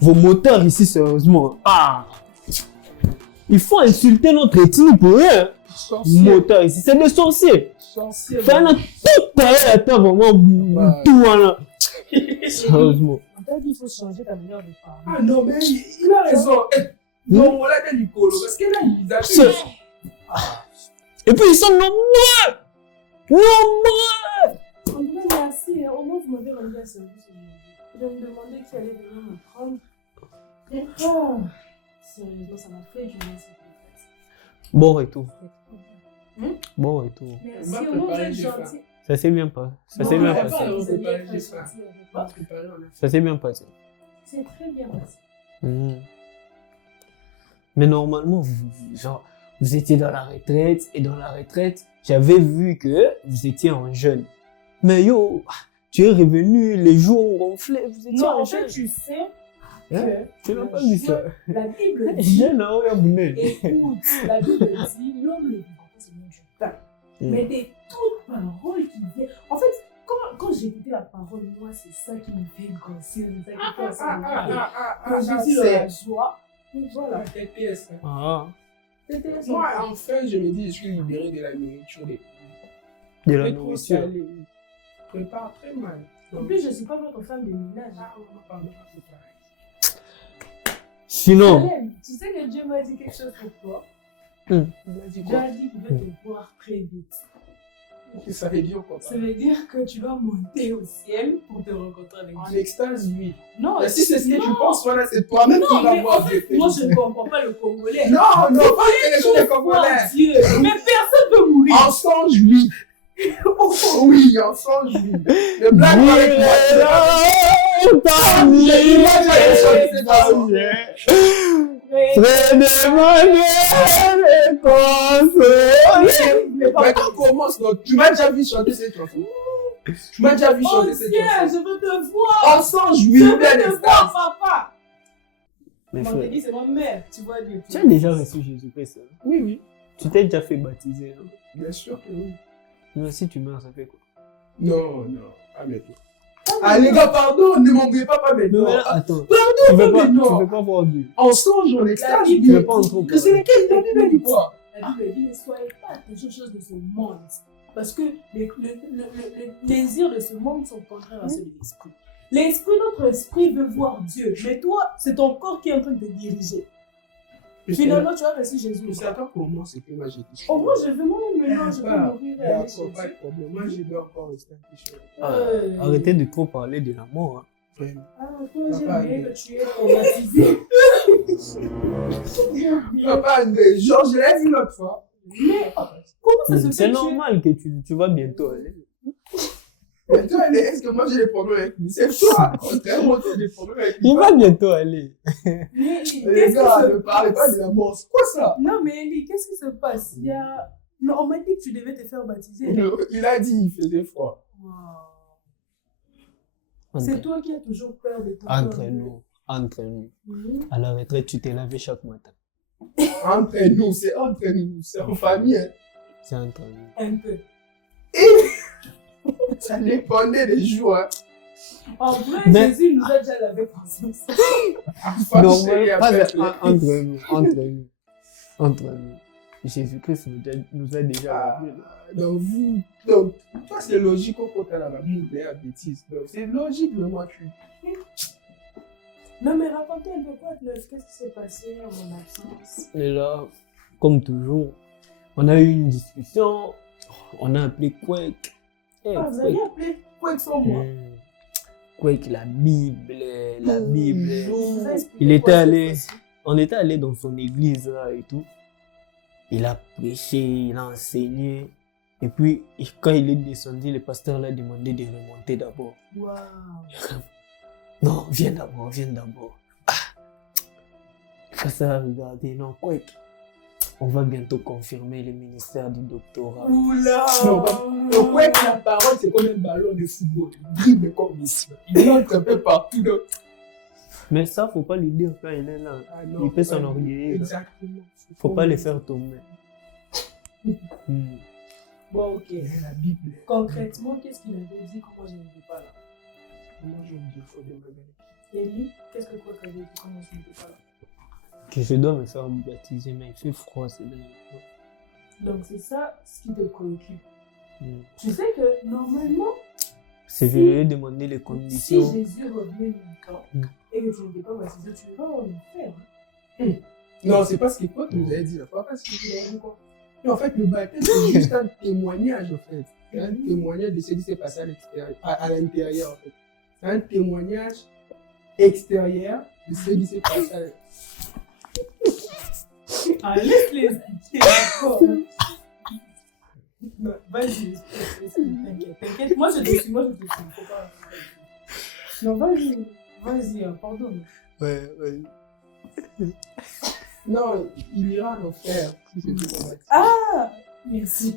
Vos moteurs ici, sérieusement. Ah! Il faut insulter notre ethnie pour rien. Moteur ici, c'est des sorciers. Fait un tout pareil à toi, vraiment, tout voilà. Sérieusement. On t'a dit qu'il faut changer ta manière de parler. Ah non, mais il a raison. Non, voilà, il y a Nicolo. Parce que là, il a Et puis ils sont nombreux. Nombreux. En tout cas, merci. Au moins, vous m'avez rendu un service aujourd'hui. Je me demandais qui allait venir me prendre. Oh, sérieusement, ça m'a fait du bien cette fête. Bon retour. Hum? Bon retour. Merci, au moins, vous êtes gentil. Ça s'est bien passé. Ça s'est bien passé. Ça s'est bien passé. C'est très bien passé. Mais normalement, vous étiez dans la retraite, et dans la retraite, j'avais vu que vous étiez en jeûne. Mais yo, tu es revenu, les jours ont gonflé, vous étiez Non, en en jeûne. fait, tu sais Hein? que Tu n'as pas dit ça. la Bible dit, Jeûne, hein, oui, abonné. écoute, la Bible dit, l'homme le vivant, c'est mieux du pain. Mais des toutes paroles qui viennent. En fait, quand j'écoutais la parole, moi, c'est ça qui me fait grossir, c'est ça qui fait ça. Quand je suis dans la joie, donc voilà. Ah, TTS, Moi, enfin, je me dis, je suis libéré de la nourriture. de la C'est trop nourriture. salé. Prépare très mal. En plus, je ne suis pas votre femme de ménage. Pardon, c'est pareil. Sinon, Hélène, tu sais que Dieu m'a dit quelque chose pour toi. Il a dit Dieu quoi? a dit qu'il veut te voir très vite. Ça veut dire quoi? Ça veut dire que tu vas monter au ciel pour te rencontrer avec En Dieu. extase, oui. Non, Mais si c'est ce que tu non. penses, voilà, c'est toi-même qui Non, vas mais en voir. fait, moi, je ne comprends pas le Congolais. Non, pas que les gens ne Oh comprennent. Dieu, mais personne ne peut mourir. En songe, oui. Oui, en songe, oui. Le blague avec Mais quand on commence, donc, tu m'as déjà vu chanter cette chanson. Tu m'as déjà vu Oh chanter Dieu, cette chanson. je veux te voir. En songe, oui, Je veux bien te extase. voir, papa. mais On frère, te dit, c'est ma mère, tu vois Dieu. tu as déjà reçu Jésus-Christ. Hein? Oui, oui. Tu t'es déjà fait baptiser. Hein? Bien sûr que oui. Mais si tu meurs, ça fait quoi? Non, non, pas maintenant. Ah, les gars, pardon, ne m'embrouillez pas Non, maintenant. mais là, attends. Pardon, Tu pas veux pas, maintenant. tu veux pas voir Dieu. En songe, en extase, Bible, Tu veux pas entrer au que c'est paradis. lequel la Bible dit quoi? La Bible dit, ne soyez pas attachés aux choses de ce monde. Parce que les désirs de ce monde sont contraires à ceux de l'esprit. L'esprit, notre esprit veut voir Dieu. Mais toi, c'est ton corps qui est en train de te diriger. Finalement, tu as reçu Jésus. Mais c'est attends pour moi, c'est que moi j'ai été Au moins, je veux moi-même maintenant, je peux Pas- mourir et aller chez D'accord, pas de Dieu. problème. Moi, je dois encore rester un peu chez Arrêtez de trop parler de la mort. Hein. Vraiment. Ah, toi, j'ai Papa, oublié mais- que tu es traumatisé. J'ai oublié. Papa, mais genre, je l'ai vu l'autre fois. Mais comment ça se fait C'est que normal que tu vas bientôt aller. Mais toi, est-ce que moi j'ai des problèmes avec lui? C'est toi! Contrairement, tu as des problèmes avec lui. Il va bientôt aller. Mais Les qu'est-ce gars, qui ne se parlez pas de la mort. C'est quoi ça? Non, mais Eli, qu'est-ce qui se passe? Il y a... Non, on m'a dit que tu devais te faire baptiser. Il a dit, il faisait froid. Wow. Entre, C'est toi qui as toujours peur de ton entre corps. nous, entre nous. Mhm. À la retraite, tu t'es lavé chaque matin. Entre nous, c'est entre nous. C'est en famille. Hein. C'est entre nous. Un peu. Ça dépendait des jours. Hein. En vrai, Mais- Jésus nous a déjà lavé conscience. Normal, entre nous, entre nous, entre nous. Jésus-Christ nous a déjà lavé. Donc, vous, donc, toi, c'est logique au côté de la Bible, la bêtise. Donc, c'est logique, mais moi, tu. Non, mais raconte un peu quoi de neuf. Qu'est-ce qui s'est passé en mon absence? Et là, comme toujours, on a eu une discussion. On a appelé Quake. Eh, Ah, vous avez appelé quoi que sans moi? Quake, la Bible, la Bible. Vous avez expliqué Il était quoi cette allé, fois-ci? on était allé dans son église là et tout. Il a prêché, il a enseigné. Et puis, quand il est descendu, le pasteur l'a demandé de remonter d'abord. Waouh. Non, viens d'abord, viens d'abord. Ah. Quand ça a regardé, non, Quake. On va bientôt confirmer le ministère du doctorat. Oula. Donc, ouais, la parole, c'est comme un ballon de football. Il dribble comme ici. Il entre un peu partout. Donc, Mais ça, faut pas lui dire quand il est là. ah non, Il peut faut pas s'enorgueillir. lui- Exactement. Faut pas les faire tomber. Bon, ok. La Bible. Concrètement, qu'est-ce qu'il avait dit? Comment je ne dis pas là? Moi, je me dis, il faut demander. Kelly, qu'est-ce que toi t'avais dit comment tu n'étais pas là? Que je dois me faire baptiser, mais il fait froid ces derniers jours. Donc c'est ça ce qui te préoccupe. Mm. Tu sais que normalement, C'est Si- je lui ai demandé les si conditions. Jésus revenait maintenant et que tu n'étais pas baptisé, tu vas en enfer. Non, c'est pas ce que toi tu nous avais dit. Pas parce que Tu l'as dit quoi? Et en fait, le baptême, c'est juste un témoignage, en fait. C'est un témoignage de ce qui s'est passé à l'extérieur, à l'intérieur, en fait. C'est un témoignage extérieur de ce qui s'est passé à l'intérieur. Ah, laisse-les d'accord. Non, vas-y, t'inquiète. Moi, je te suis, faut pas. Non, vas-y, pardonne. Ouais. Non, il ira en enfer si c'est tout pour Ah, merci.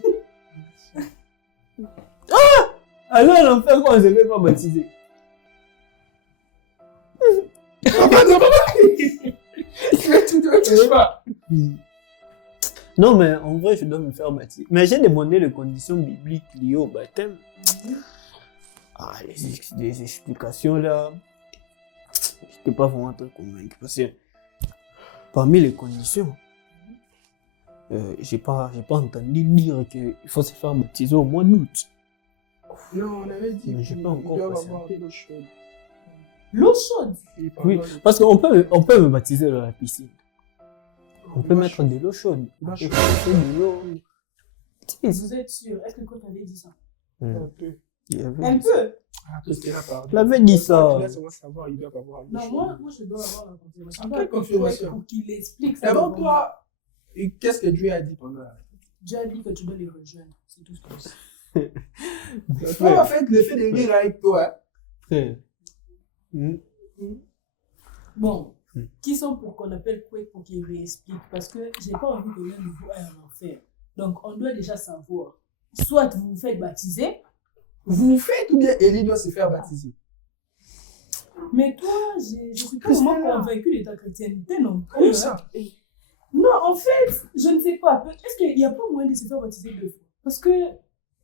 Alors, l'enfer, quand on ne se fait pas baptiser. Non, mais en vrai, je dois me faire baptiser. Mais j'ai demandé les conditions bibliques liées au baptême. Ah, les explications là, je n'étais pas vraiment très convaincu. Parce que parmi les conditions, j'ai pas entendu dire qu'il faut se faire baptiser au mois d'août. Non, on avait dit Mais j'ai pas encore doivent passé. avoir de l'eau chaude. L'eau chaude. Et Oui, pendant le- parce qu'on peut me baptiser dans la piscine. On peut L'eau mettre chaude. de l'eau chaude. L'eau Et chaude. chauffer de l'eau. Tu sais, Vous êtes sûr? Est-ce que quoi t'avais dit ça? Un peu. il y avait- Un peu. Ah, parce que là, pardon. Il avait dit ça. Tu laisses moi savoir, il doit avoir l'eau Non, chaude. moi, je dois avoir la confirmation. Quelle Pas confirmation? pour qu'il explique ça. D'abord, devant toi, et qu'est-ce que Dieu a dit pendant la... Dieu a dit que tu dois les rejoindre. C'est tout ce que je sais. Toi, en fait, le fait de rire avec toi, Frère. Hmm. Bon, Hmm. qui sont pour qu'on appelle Kwek pour qu'il réexplique? Parce que j'ai pas envie que l'un de vous aille en enfer. Donc, on doit déjà savoir. Soit vous vous faites baptiser, vous faites ou bien Élie doit se faire baptiser? mais toi, je suis pas Christina. vraiment convaincue de ta chrétienté non plus. Comment hein. ça? Non, en fait, je ne sais pas. Est-ce qu'il n'y a pas moyen de se faire baptiser 2 fois? Parce que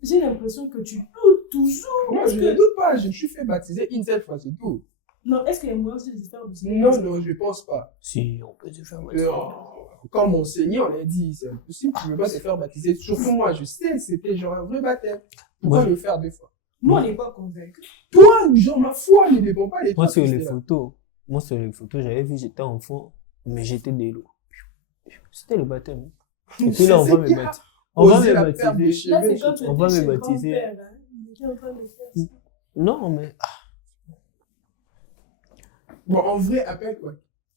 j'ai l'impression que tu doutes toujours. Moi, Est-ce je que... ne doute pas, je me suis fait baptiser une seule fois, c'est tout. Non, est-ce qu'il y a moyen aussi de se faire baptiser? Non, non, je pense pas. Si, on peut se faire baptiser. Non. Comme mon Seigneur l'a dit, c'est impossible, tu ne peux pas te faire baptiser. Surtout moi, je sais, c'était genre un vrai baptême. Pourquoi Ouais. le faire 2 fois? Nous, on n'est pas convaincus. Toi, genre, ma foi ne dépend pas de toi. Moi, sur les Christina. photos, j'avais vu, j'étais enfant, mais j'étais de l'eau. C'était le baptême. Et puis là, on va me baptiser. On va Osé me la perte des baptiser. Là, cheveux, c'est comme tu On va étais me chez baptiser. grand-père. Hein. Il était en train de faire ça. Non, mais Bon, en vrai, appelle quoi?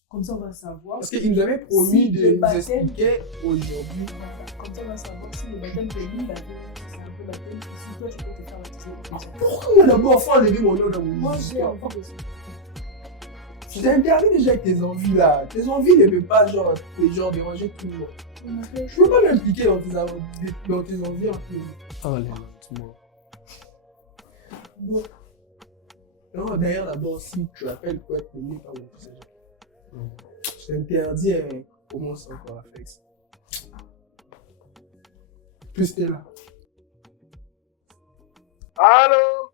Comme ça, on va savoir. Parce qu'il nous avait promis Si de le nous baptême- expliquer aujourd'hui. Comme ça, on va savoir si le baptême que lui, il avait, c'est un peu baptême. Si toi, tu peux te faire baptiser. Pourquoi moi d'abord faut enlever mon nom dans mon Moi, j'ai histoire? envie de ça. Tu t'es interdit déjà avec tes envies là. Tes envies ne peuvent pas genre déranger tout le monde. On a fait- Je peux pas m'impliquer dans tes envies en tout. oh, les lentement. Bon, Non, d'ailleurs d'abord si tu appelles quoi être payé par mon passager. Je t'interdis commence encore à faire ça. Plus t'es là. Allô?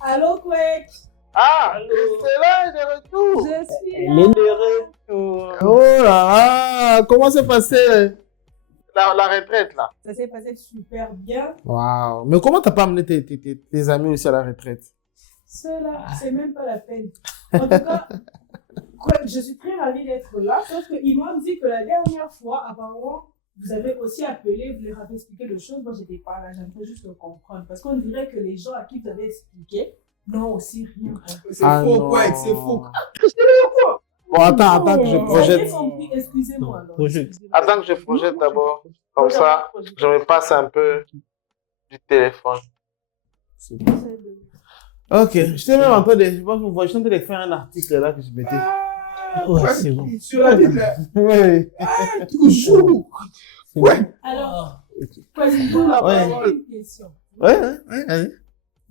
allô, Kwek? Ah, c'est là, de retour. Je suis Elle là. est de retour. Oh là là, comment s'est passé la retraite là? Ça s'est passé super bien. Waouh, mais comment t'as pas amené tes amis aussi à la retraite? Cela, c'est même pas la peine. En tout cas, Kwek, je suis très ravie d'être là. Sauf qu'ils m'ont dit que la dernière fois, apparemment, vous avez aussi appelé, vous leur avez expliqué des choses. Moi, j'étais pas là, j'aimerais juste le comprendre. Parce qu'on dirait que les gens à qui vous avez expliqué n'ont aussi rien compris. C'est Ah faux non. quoi, c'est faux. Bon, attends que je Vous avez projette. compris, excusez-moi. alors. Projette. Excusez-moi. Attends que je projette d'abord. Comme ça, je me passe un peu du téléphone. C'est bon. Ok, j'étais même en train de, je sais pas si vous voyez, j'étais en train de faire un article là que je mettais. Ah, Ouais, quoi, c'est bon. sur la ville là. Ouais. Ah, toujours. C'est Ouais. bon. Alors, Ok. Quasimodo, Ouais. j'ai une question. Ouais, allez.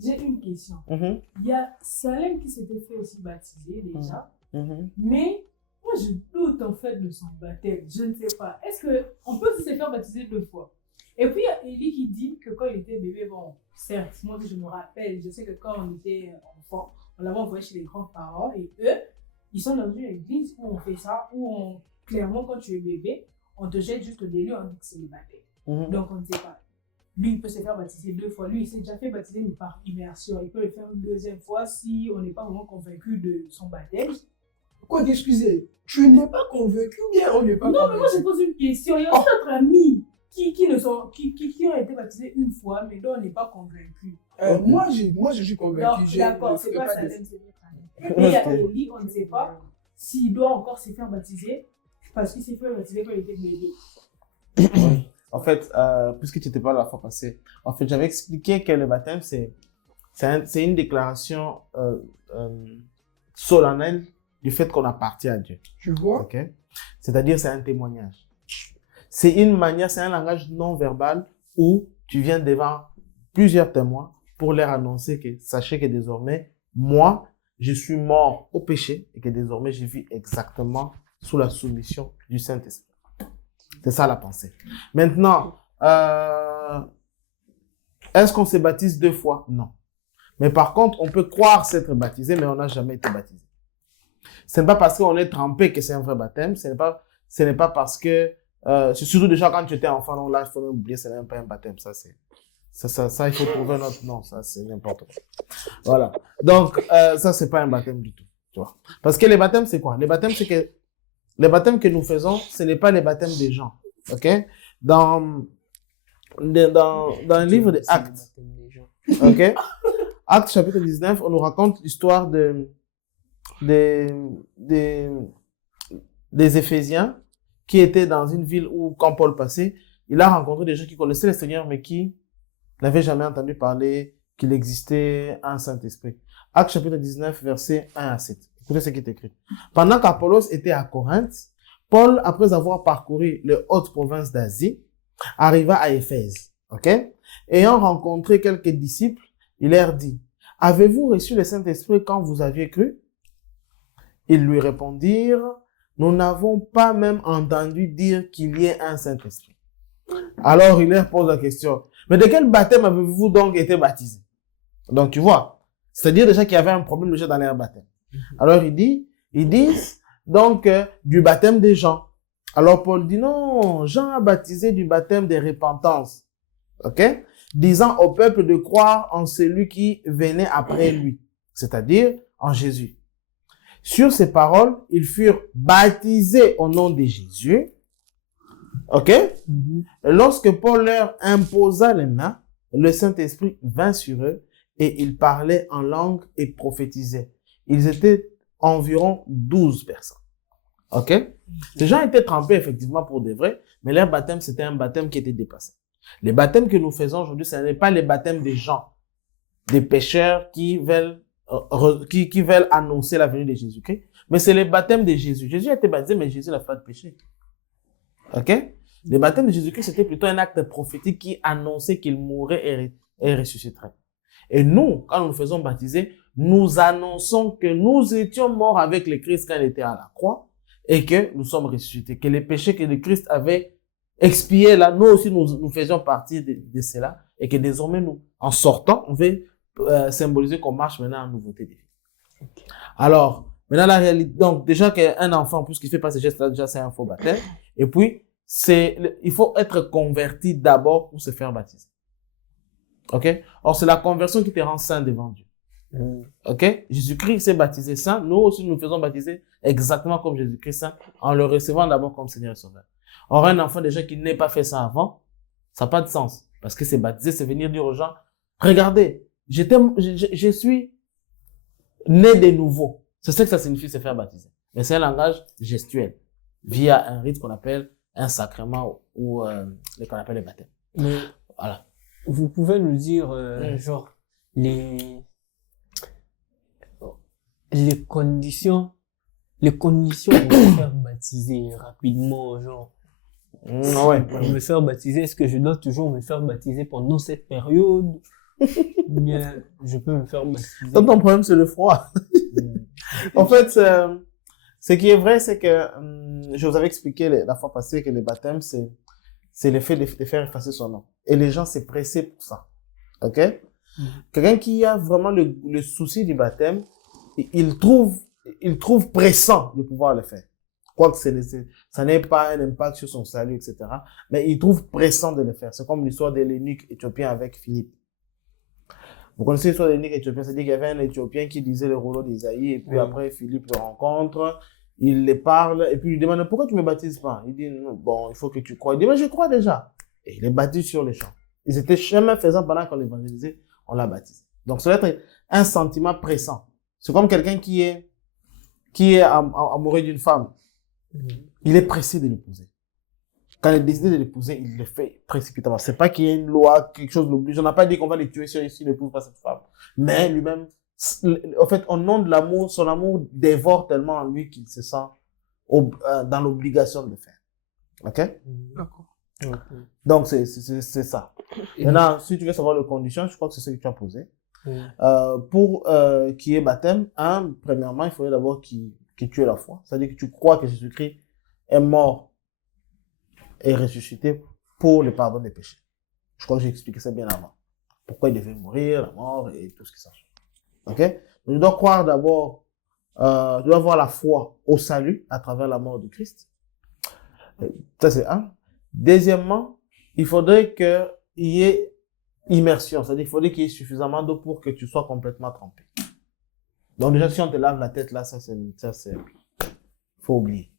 J'ai une question. Mhm, Il y a Salem qui s'était fait aussi baptiser déjà, mhm. mais moi je doute en fait de son baptême. Je ne sais pas. Est-ce qu'on peut se faire baptiser 2 fois? Et puis il y a Élie qui dit que quand il était bébé, bon, certes, moi je me rappelle, je sais que quand on était enfant, on l'avait envoyé chez les grands-parents et eux, ils sont dans une église où on fait ça, clairement, quand tu es bébé, on te jette juste au début, on dit que c'est le baptême. Donc, on ne sait pas. Lui, il peut se faire baptiser 2 fois. Lui, il s'est déjà fait baptiser par immersion. Il peut le faire une 2e fois si on n'est pas vraiment convaincu de son baptême. Quoi, excusez, tu n'es pas convaincu ou bien on n'est pas Non, convaincu? mais moi, je pose une question. Il y a aussi d'autres amis qui ont été baptisés une fois, mais dont on n'est pas convaincu. Moi, je suis convaincu. Non, d'accord, c'est pas Salem, c'est notre ami. Et il y a Oli, on ne sait pas s'il doit encore se faire baptiser parce qu'il s'est fait baptiser quand il était bébé. En fait, puisque tu n'étais pas là la fois passée, en fait, j'avais expliqué que le baptême, c'est une déclaration solennelle du fait qu'on appartient à Dieu. Tu vois? Ok? C'est-à-dire, c'est un témoignage. C'est une manière, c'est un langage non verbal où tu viens devant plusieurs témoins pour leur annoncer que, sachez que désormais, moi, je suis mort au péché et que désormais, je vis exactement sous la soumission du Saint-Esprit. C'est ça la pensée. Maintenant, est-ce qu'on se baptise 2 fois? Non. Mais par contre, on peut croire s'être baptisé, mais on n'a jamais été baptisé. Ce n'est pas parce qu'on est trempé que c'est un vrai baptême. Ce n'est pas parce que, c'est surtout déjà quand tu étais enfant, donc là, il faut même oublier, ce n'est même pas un baptême. Ça, il faut trouver un autre nom. Ça, c'est n'importe quoi. Voilà. Donc, ça, c'est pas un baptême du tout. Tu vois. Parce que les baptêmes, c'est quoi? Les baptêmes, c'est que les baptêmes que nous faisons, ce n'est pas les baptêmes des gens. OK? Dans le livre des Actes, OK? Actes chapitre 19, on nous raconte l'histoire des Éphésiens qui étaient dans une ville où, quand Paul passait, il a rencontré des gens qui connaissaient le Seigneur, mais qui n'avaient jamais entendu parler qu'il existait un Saint-Esprit. Actes chapitre 19, versets 1 à 7. Écoutez ce qui est écrit. Pendant qu'Apollos était à Corinthe, Paul, après avoir parcouru les hautes provinces d'Asie, arriva à Éphèse. OK? Ayant rencontré quelques disciples, il leur dit, « Avez-vous reçu le Saint-Esprit quand vous aviez cru? » Ils lui répondirent, « Nous n'avons pas même entendu dire qu'il y ait un Saint-Esprit. » Alors il leur pose la question, « Mais de quel baptême avez-vous donc été baptisés? » Donc tu vois, c'est-à-dire déjà qu'il y avait un problème déjà dans leur baptême. Alors ils disent donc du baptême des Jean. Alors Paul dit non, Jean a baptisé du baptême de repentance. OK? Disant au peuple de croire en celui qui venait après lui, c'est-à-dire en Jésus. Sur ces paroles, ils furent baptisés au nom de Jésus. OK? Lorsque Paul leur imposa les mains, le Saint-Esprit vint sur eux et ils parlaient en langue et prophétisaient. Ils étaient environ 12 personnes. OK? Ces gens étaient trempés effectivement pour de vrai, mais leur baptême, c'était un baptême qui était dépassé. Les baptêmes que nous faisons aujourd'hui, ce n'est pas les baptêmes des gens, des pécheurs qui veulent annoncer la venue de Jésus-Christ, mais c'est les baptêmes de Jésus. Jésus a été baptisé, mais Jésus n'a pas de péché. OK? Les baptêmes de Jésus-Christ, c'était plutôt un acte prophétique qui annonçait qu'il mourrait et ressusciterait. Et nous, quand nous nous faisons baptiser, nous annonçons que nous étions morts avec le Christ quand il était à la croix et que nous sommes ressuscités, que les péchés que le Christ avait expiés là, nous aussi nous faisions partie de cela et que désormais nous, en sortant, on veut symboliser qu'on marche maintenant en nouveauté de vie. Okay. Alors, maintenant la réalité, donc déjà qu'un enfant, puisqu'il fait pas ces gestes-là, déjà c'est un faux baptême, et puis il faut être converti d'abord pour se faire baptiser. OK? Or, c'est la conversion qui te rend saint devant Dieu. OK? Jésus-Christ s'est baptisé saint. Nous aussi, nous faisons baptiser exactement comme Jésus-Christ saint en le recevant d'abord comme Seigneur et Sauveur. Or, un enfant déjà qui n'ait pas fait ça avant, ça n'a pas de sens. Parce que c'est baptiser, c'est venir dire aux gens, regardez, je suis né de nouveau. C'est ça que ça signifie se faire baptiser. Mais c'est un langage gestuel via un rite qu'on appelle un sacrement ou qu'on appelle le baptême. Mais voilà. Vous pouvez nous dire, genre, les conditions pour me faire baptiser rapidement, genre. Ouais. Pour me faire baptiser, est-ce que je dois toujours me faire baptiser pendant cette période? Ou bien je peux me faire baptiser? Ton problème, c'est le froid. En fait, ce qui est vrai, c'est que je vous avais expliqué la fois passée que les baptêmes, c'est le fait de faire effacer son nom. Et les gens s'est pressé pour ça. OK? Quelqu'un qui a vraiment le souci du baptême, il trouve pressant de pouvoir le faire. Quoique ça n'ait pas un impact sur son salut, etc. Mais il trouve pressant de le faire. C'est comme l'histoire de l'eunuque éthiopien avec Philippe. Vous connaissez l'histoire de l'eunuque éthiopien, c'est-à-dire qu'il y avait un Éthiopien qui lisait le rouleau d'Isaïe, et puis après Philippe le rencontre, il les parle, et puis il lui demande pourquoi tu me baptises pas? Il dit bon, il faut que tu crois. Il dit mais je crois déjà. Et il est baptisé sur les champs. Ils étaient chemin faisant pendant qu'on l'évangélisait, on l'a baptisé. Donc ça doit être un sentiment pressant. C'est comme quelqu'un qui est amoureux d'une femme. Il est pressé de l'épouser. Quand il a décidé de l'épouser, il le fait précipitamment. C'est pas qu'il y ait une loi, quelque chose l'oblige. On n'a pas dit qu'on va les tuer s'il n'épouse pas cette femme. Mais lui-même, en fait, au nom de l'amour, son amour dévore tellement en lui qu'il se sent dans l'obligation de le faire. Ok? D'accord. Donc, c'est ça. Maintenant, si tu veux savoir les conditions, je crois que c'est ce que tu as posé. Pour qu'il y ait baptême, premièrement, il faudrait d'abord que tu aies la foi. C'est-à-dire que tu crois que Jésus-Christ est mort et ressuscité pour le pardon des péchés. Je crois que j'ai expliqué ça bien avant. Pourquoi il devait mourir, la mort et tout ce qui s'ensuit. Ok? Donc, tu dois croire d'abord, tu dois avoir la foi au salut à travers la mort de Christ. Ça, c'est un. Deuxièmement, il faudrait qu'il y ait immersion. C'est-à-dire qu'il faudrait qu'il y ait suffisamment d'eau pour que tu sois complètement trempé. Donc, déjà, si on te lave la tête, là, ça, c'est, faut oublier.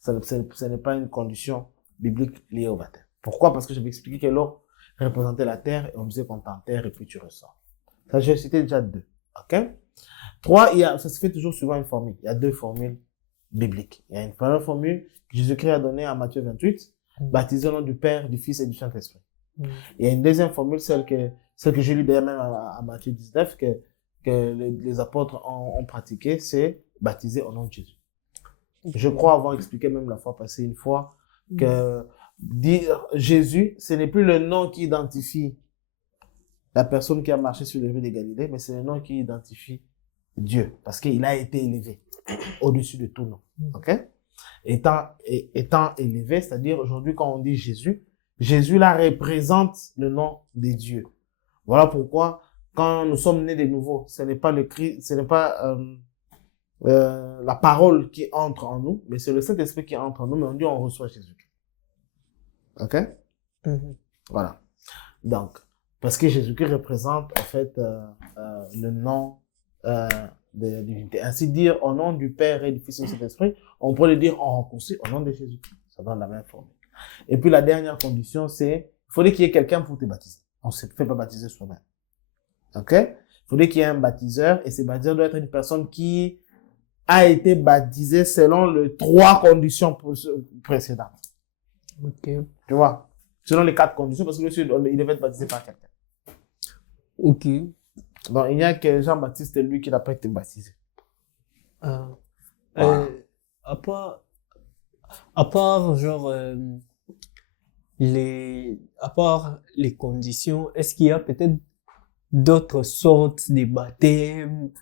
Ce n'est pas une condition biblique liée au baptême. Pourquoi? Parce que j'avais expliqué que l'eau représentait la terre et on disait qu'on t'enterre et puis tu ressors. Ça, j'ai cité déjà 2. OK? 3, ça se fait toujours suivant une formule. Il y a 2 formules bibliques. Il y a une première formule que Jésus-Christ a donnée en Matthieu 28, baptisé au nom du Père, du Fils et du Saint-Esprit. Il y a une deuxième formule, celle que j'ai lue d'ailleurs même à Matthieu 19, que les apôtres ont pratiqué, c'est baptiser au nom de Jésus. Je crois avoir expliqué même la fois passée une fois que dire Jésus, ce n'est plus le nom qui identifie la personne qui a marché sur les rues de Galilée, mais c'est le nom qui identifie Dieu, parce qu'il a été élevé au-dessus de tout nom. Ok? Étant élevé, c'est-à-dire aujourd'hui quand on dit Jésus, Jésus là représente le nom des dieux. Voilà pourquoi quand nous sommes nés de nouveau, ce n'est pas le Christ, ce n'est pas la parole qui entre en nous, mais c'est le Saint-Esprit qui entre en nous, mais on dit on reçoit Jésus. Ok? Voilà. Donc, parce que Jésus-Christ représente en fait le nom de la divinité. Ainsi dire, au nom du Père et du Fils et du Saint-Esprit, on peut le dire en raccourci au nom de Jésus-Christ. Ça donne la même forme. Et puis la dernière condition, c'est il faudrait qu'il y ait quelqu'un pour te baptiser. On ne se fait pas baptiser soi-même. Ok? Il faudrait qu'il y ait un baptiseur, et ce baptiseur doit être une personne qui a été baptisée selon les 3 conditions précédentes. Ok. Tu vois? Selon les 4 conditions, parce que monsieur, il devait être baptisé par quelqu'un. Ok. Donc, il n'y a que Jean-Baptiste, lui, qui n'a pas été baptisé. À part, genre, à part les conditions, est-ce qu'il y a peut-être d'autres sortes de baptêmes?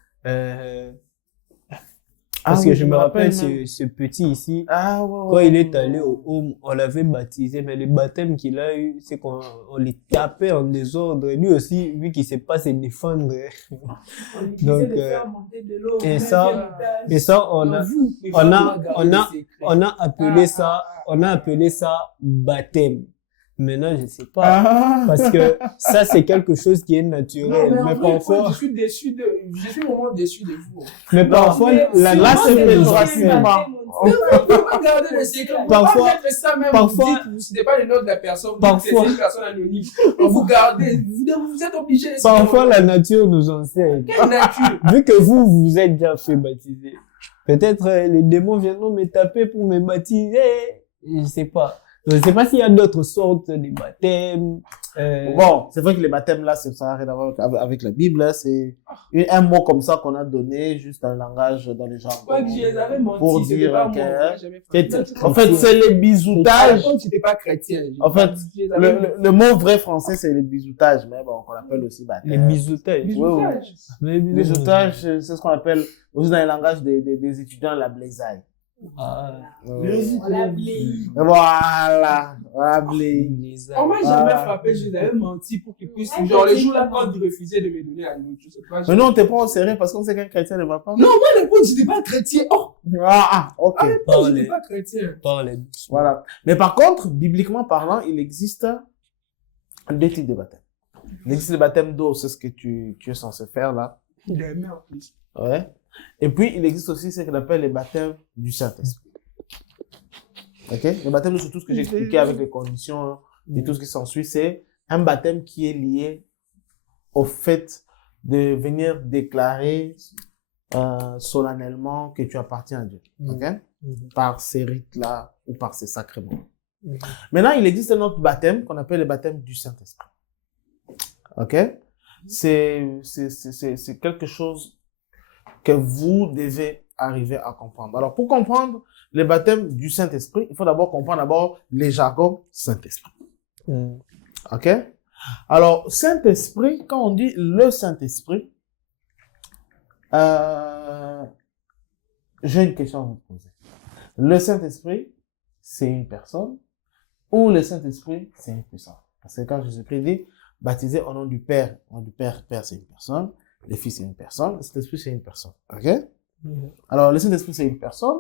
Parce que oui, je me rappelle même. ce petit ici, Ouais, quand il est allé au home, on l'avait baptisé, mais le baptême qu'il a eu, c'est qu'on les tapait en désordre. Lui aussi, vu qu'il ne sait pas se défendre. On utilisait Donc, de faire monter de l'eau. et ça, on a appelé ça baptême. Maintenant, je ne sais pas. Parce que ça, c'est quelque chose qui est naturel. Non, mais parfois, parfois, je suis vraiment déçu de vous. mais parfois, là, c'est péjorativement. On peut garder le secret. On Parfois- peut mettre ça même. parfois- Vous dites, ce n'est pas le nom de la personne. Parfois- C'est une personne anonyme. Vous gardez. Vous êtes obligé. Parfois, la nature nous enseigne. Quelle nature? Vu que vous vous êtes déjà fait baptiser, peut-être les démons viendront me taper pour me baptiser. Je ne sais pas. Je ne sais pas s'il y a d'autres sortes de baptêmes. Bon, c'est vrai que les baptêmes là, ça n'a rien à voir avec la Bible. Hein, c'est un mot comme ça qu'on a donné juste dans le langage, dans les gens. Ouais, que je les avais menti. Pour c'était dire pas que- moi, on m'a jamais fait. En fait, c'est les bisoutages. Comme tu n'étais pas chrétien. En fait, le mot vrai français, c'est les bisoutages, mais bon, qu'on appelle aussi baptême. Les bisoutages. Bisoutage. Les Bisoutages, c'est ce qu'on appelle aussi dans le langage des étudiants la blaisaille. On l'a bléi. Voilà. Blé. On m'a jamais frappé, je l'avais menti pour qu'il puisse. Genre, les jours là, quand il refusait de me donner la nourriture, je sais pas. Mais nous, on te prend au sérieux parce qu'on sait qu'un chrétien ne va pas. Non, moi, à l'époque, j'étais pas chrétien. Oh! Ok. À l'époque, j'étais pas chrétien. Voilà. Mais par contre, bibliquement parlant, il existe 2 types de baptêmes. Il existe le baptême d'eau, c'est ce que tu es censé faire là. Il a aimé en plus. Ouais. Et puis, il existe aussi ce qu'on appelle le baptême du Saint-Esprit. Ok? Le baptême, c'est tout ce que j'ai expliqué avec les conditions et tout ce qui s'ensuit. C'est un baptême qui est lié au fait de venir déclarer solennellement que tu appartiens à Dieu. Ok? Par ces rites-là ou par ces sacrements. Maintenant, il existe un autre baptême qu'on appelle le baptême du Saint-Esprit. Ok? C'est quelque chose que vous devez arriver à comprendre. Alors, pour comprendre le baptême du Saint-Esprit, il faut d'abord comprendre les jargons Saint-Esprit. Ok? Alors, Saint-Esprit, quand on dit le Saint-Esprit, j'ai une question à vous poser. Le Saint-Esprit, c'est une personne ou le Saint-Esprit, c'est une puissance? Parce que quand Jésus-Christ dit, baptisé au nom du Père, Père, c'est une personne. Le Fils, c'est une personne. Le Saint-Esprit, c'est une personne. OK? Alors, le Saint-Esprit, c'est une personne.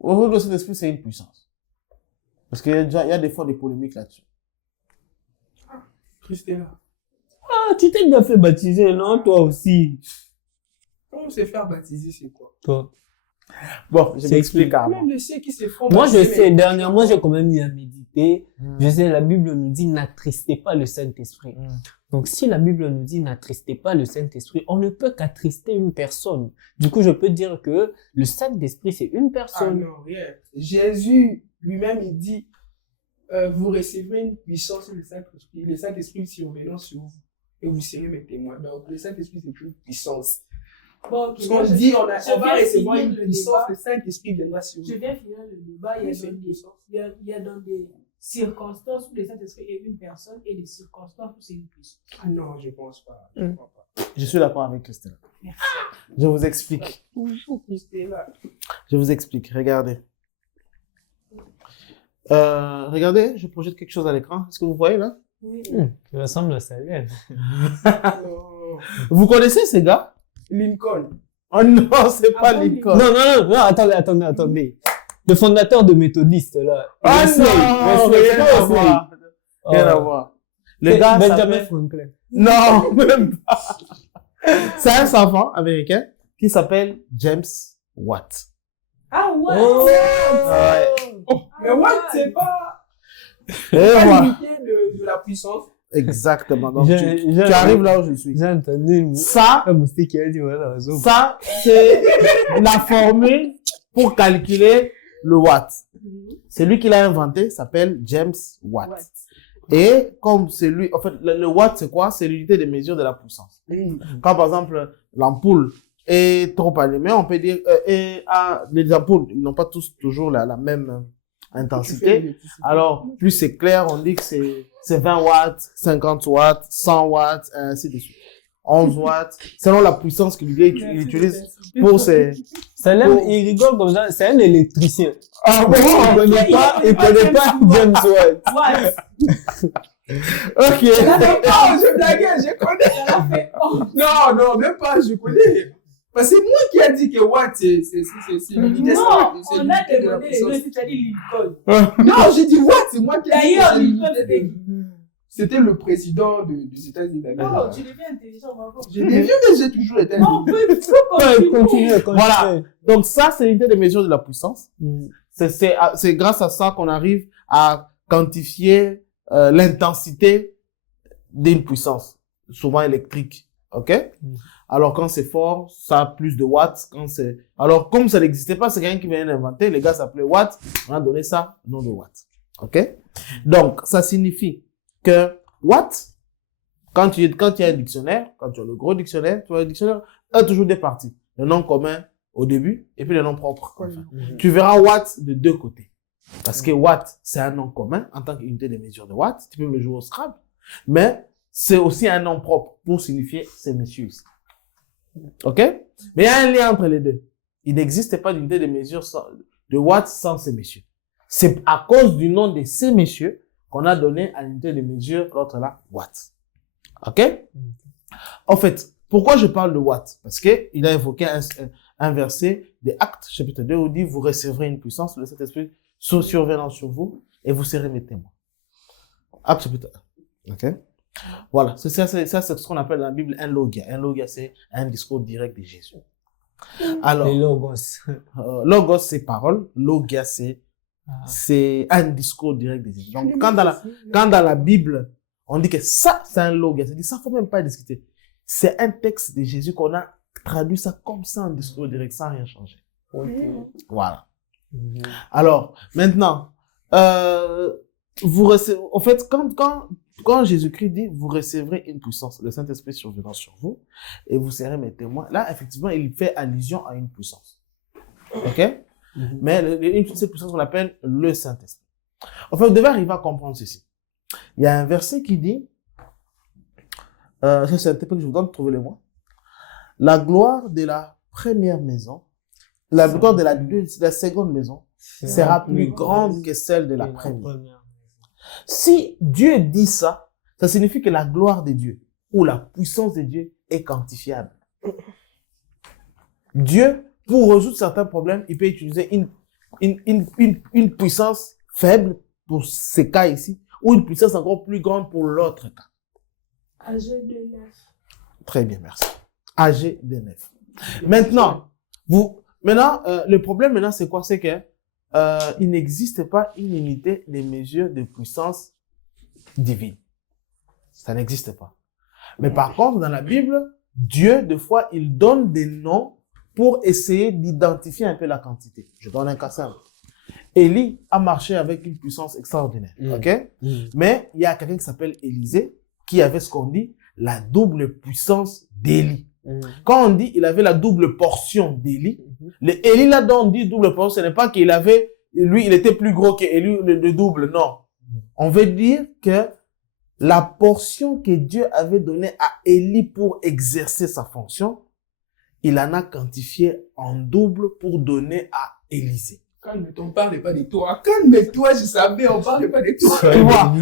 Ou le Saint-Esprit, c'est une puissance. Parce qu'il y a des fois des polémiques là-dessus. Christina. Ah, tu t'es déjà fait baptiser, non? Toi aussi. Comment se faire baptiser, c'est quoi? Toi. Bon, je m'explique. Même les ceux qui se font Moi, je baptiser, sais, mais- dernièrement, j'ai quand même mis à méditer. Je sais, la Bible nous dit, n'attristez pas le Saint-Esprit. Donc, si la Bible nous dit, n'attristez pas le Saint-Esprit, on ne peut qu'attrister une personne. Du coup, je peux dire que le Saint-Esprit, c'est une Ah personne. non, rien. Jésus lui-même, il dit, vous recevrez une puissance du Saint-Esprit. Le Saint-Esprit survenant sur vous. Et vous serez mes témoins. Donc, le Saint-Esprit, c'est une puissance. Bon, Parce qu'on dit, on va recevoir une le puissance, débat. le Saint-Esprit viendra sur Je vous. viens finir le débat. Oui, c'est une Il y a dans des circonstances où le Saint-Esprit est une personne et des circonstances où c'est une puissance. Ah non, je pense pas. Je crois pas. Je suis d'accord avec Christelle. Merci. Je vous explique. Toujours Christina. Je vous explique. Regardez. Regardez, je projette quelque chose à l'écran. Est-ce que vous voyez là? Oui. Ça ressemble à Samuel. Non. Vous connaissez ces gars? Lincoln. Oh non, c'est pas bon, Lincoln. Non, attendez. Le fondateur de Méthodiste, là. Ah Wesley, non, Wesley, rien à Wesley. voir. Rien à Oh. voir. Le C'est gars Benjamin s'appelle... Franklin. Non, même pas. C'est un savant américain qui s'appelle James Watt. Ah ouais! Oh. Ouais. Mais what, c'est pas Et pas voilà. l'unité de la puissance. Exactement. Donc, J'ai- tu arrives là où je suis. J'ai entendu Ça, un moustique qui a dit, voilà, ça, c'est la formule pour calculer le watt. C'est lui qui l'a inventé, s'appelle James Watt. Ouais. Et comme c'est lui, en fait, le watt, c'est quoi? C'est l'unité de mesure de la puissance. Quand, par exemple, l'ampoule est trop allumée, on peut dire, les ampoules, ils n'ont pas tous toujours la même intensité. Alors, plus c'est clair, on dit que c'est 20 watts, 50 watts, 100 watts, ainsi de suite. 11 watts, selon la puissance qu'il utilise pour ses... Salem, Oh. il rigole comme ça, c'est un électricien. Ah bon? Il connaît pas James Watt. Ouais. Ok. Non, je blaguais, je connais. Ça l'a fait. Oh. Non, même pas, je connais. Parce que c'est moi qui a dit que Watt, c'est l'unité. Non, c'est on a l'unité de la demandé puissance. le c'est-à-dire Lincoln. Non, j'ai dit Watt, c'est moi qui a dit. D'ailleurs, que Lincoln, c'est l'unité de- C'était le président des États-Unis Oh, d'Amérique. tu deviens intelligent, bravo. J'ai des vieux, mais j'ai toujours été On intelligent. peut continuer. Voilà. Donc ça, c'est l'unité de mesure de la puissance. C'est grâce à ça qu'on arrive à quantifier l'intensité d'une puissance, souvent électrique. OK? Alors, quand c'est fort, ça a plus de watts. Alors, comme ça n'existait pas, c'est quelqu'un qui vient d'inventer. Les gars s'appelaient watts. On a donné ça, nom de watts. OK? Donc, ça signifie que watt, quand il y a un dictionnaire, quand tu as le gros dictionnaire, tu as le dictionnaire, a toujours deux parties. Le nom commun au début et puis le nom propre. Enfin. Tu verras watt de deux côtés. Parce que watt, c'est un nom commun en tant qu'unité de mesure de watt. Tu peux me le jouer au Scrabble. Mais c'est aussi un nom propre pour signifier ces messieurs ici. OK? Mais il y a un lien entre les deux. Il n'existe pas d'unité de mesure de watts sans ces messieurs. C'est à cause du nom de ces messieurs qu'on a donné à l'unité de mesure l'autre là, watts. OK? En fait, pourquoi je parle de watts? Parce que il a évoqué un verset des Actes, chapitre 2, où il dit, vous recevrez une puissance, le Saint-Esprit survenant sur vous, et vous serez mes témoins. Actes, chapitre 1. OK? Voilà. C'est ce qu'on appelle dans la Bible un logia. Un logia, c'est un discours direct de Jésus. Alors, Les logos. logos, c'est parole. Logia, c'est un discours direct de Jésus. Donc, quand dans la Bible, on dit que ça, c'est un logia, c'est-à-dire ça, faut même pas discuter. C'est un texte de Jésus qu'on a traduit ça comme ça en discours direct, sans rien changer. Voilà. Alors, maintenant, vous recevez, en fait, quand Jésus-Christ dit, vous recevrez une puissance, le Saint-Esprit survenant sur vous, et vous serez mes témoins, là, effectivement, il fait allusion à une puissance. OK? Mais cette puissance, on l'appelle le Saint-Esprit. En fait, vous devez arriver à comprendre ceci. Il y a un verset qui dit, ça c'est un texte que je vous donne, trouvez-le-moi. La gloire de la première maison, la gloire de la seconde maison sera plus grande que celle de la première. Si Dieu dit ça, ça signifie que la gloire de Dieu ou la puissance de Dieu est quantifiable. Dieu, pour résoudre certains problèmes, il peut utiliser une puissance faible pour ces cas ici, ou une puissance encore plus grande pour l'autre cas. Âgé de 9. Très bien, merci. Âgé de 9. Maintenant, le problème maintenant, c'est quoi? C'est que il n'existe pas une unité des mesures de puissance divine. Ça n'existe pas. Mais par contre, dans la Bible, Dieu, des fois, il donne des noms pour essayer d'identifier un peu la quantité. Je donne un cas simple. Élie a marché avec une puissance extraordinaire. OK? Mais il y a quelqu'un qui s'appelle Élisée qui avait ce qu'on dit la double puissance d'Élie. Quand on dit il avait la double portion d'Élie, Élie là dont on dit double portion, ce n'est pas qu'il avait, lui il était plus gros qu'Élie, le double, non. On veut dire que la portion que Dieu avait donnée à Élie pour exercer sa fonction, il en a quantifié en double pour donner à Élisée. Calme-toi, on ne parle pas de toi. Calme-toi, je savais, on ne parle pas de toi. Tu vois?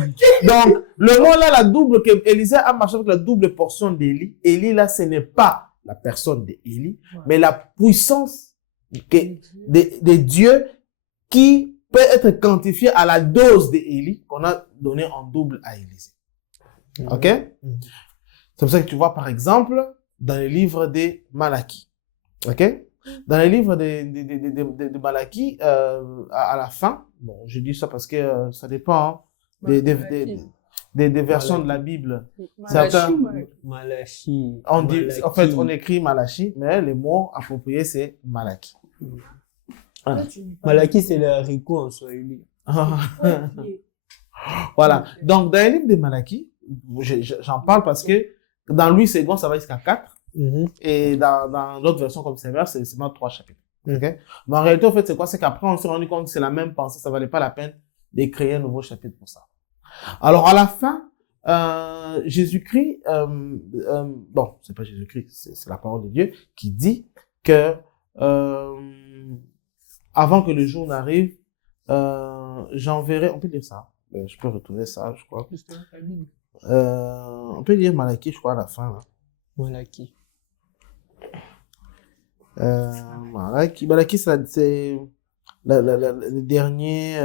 Donc, le mot là, la double, que Élisée a marché avec la double portion d'Élie. Élie là, ce n'est pas la personne d'Élie, mais la puissance de Dieu qui peut être quantifiée à la dose d'Élie qu'on a donné en double à Élisée. OK? C'est pour ça que tu vois, par exemple, dans le livre de Malachie. OK? Dans les livres de Malachie, à la fin, bon, je dis ça parce que ça dépend des versions de la Bible. Malachie. On dit, en fait, on écrit Malachie, mais le mot approprié, c'est Malachie. Malachie, c'est le haricot en swahili. Voilà. Donc, dans les livres de Malachie, j'en parle parce que dans Louis II, ça va jusqu'à 4. Et dans d'autres versions comme Sévère, c'est seulement 3 chapitres. Okay? Mais en réalité, en fait, c'est quoi? C'est qu'après, on s'est rendu compte que c'est la même pensée, ça valait pas la peine d'écrire un nouveau chapitre pour ça. Alors, à la fin, Jésus-Christ, bon, c'est pas Jésus-Christ, c'est la parole de Dieu qui dit que, avant que le jour n'arrive, j'enverrai, on peut dire ça, je peux retrouver ça, je crois. On peut dire Malachie, je crois, à la fin, là. Malachie. Malachie, c'est le dernier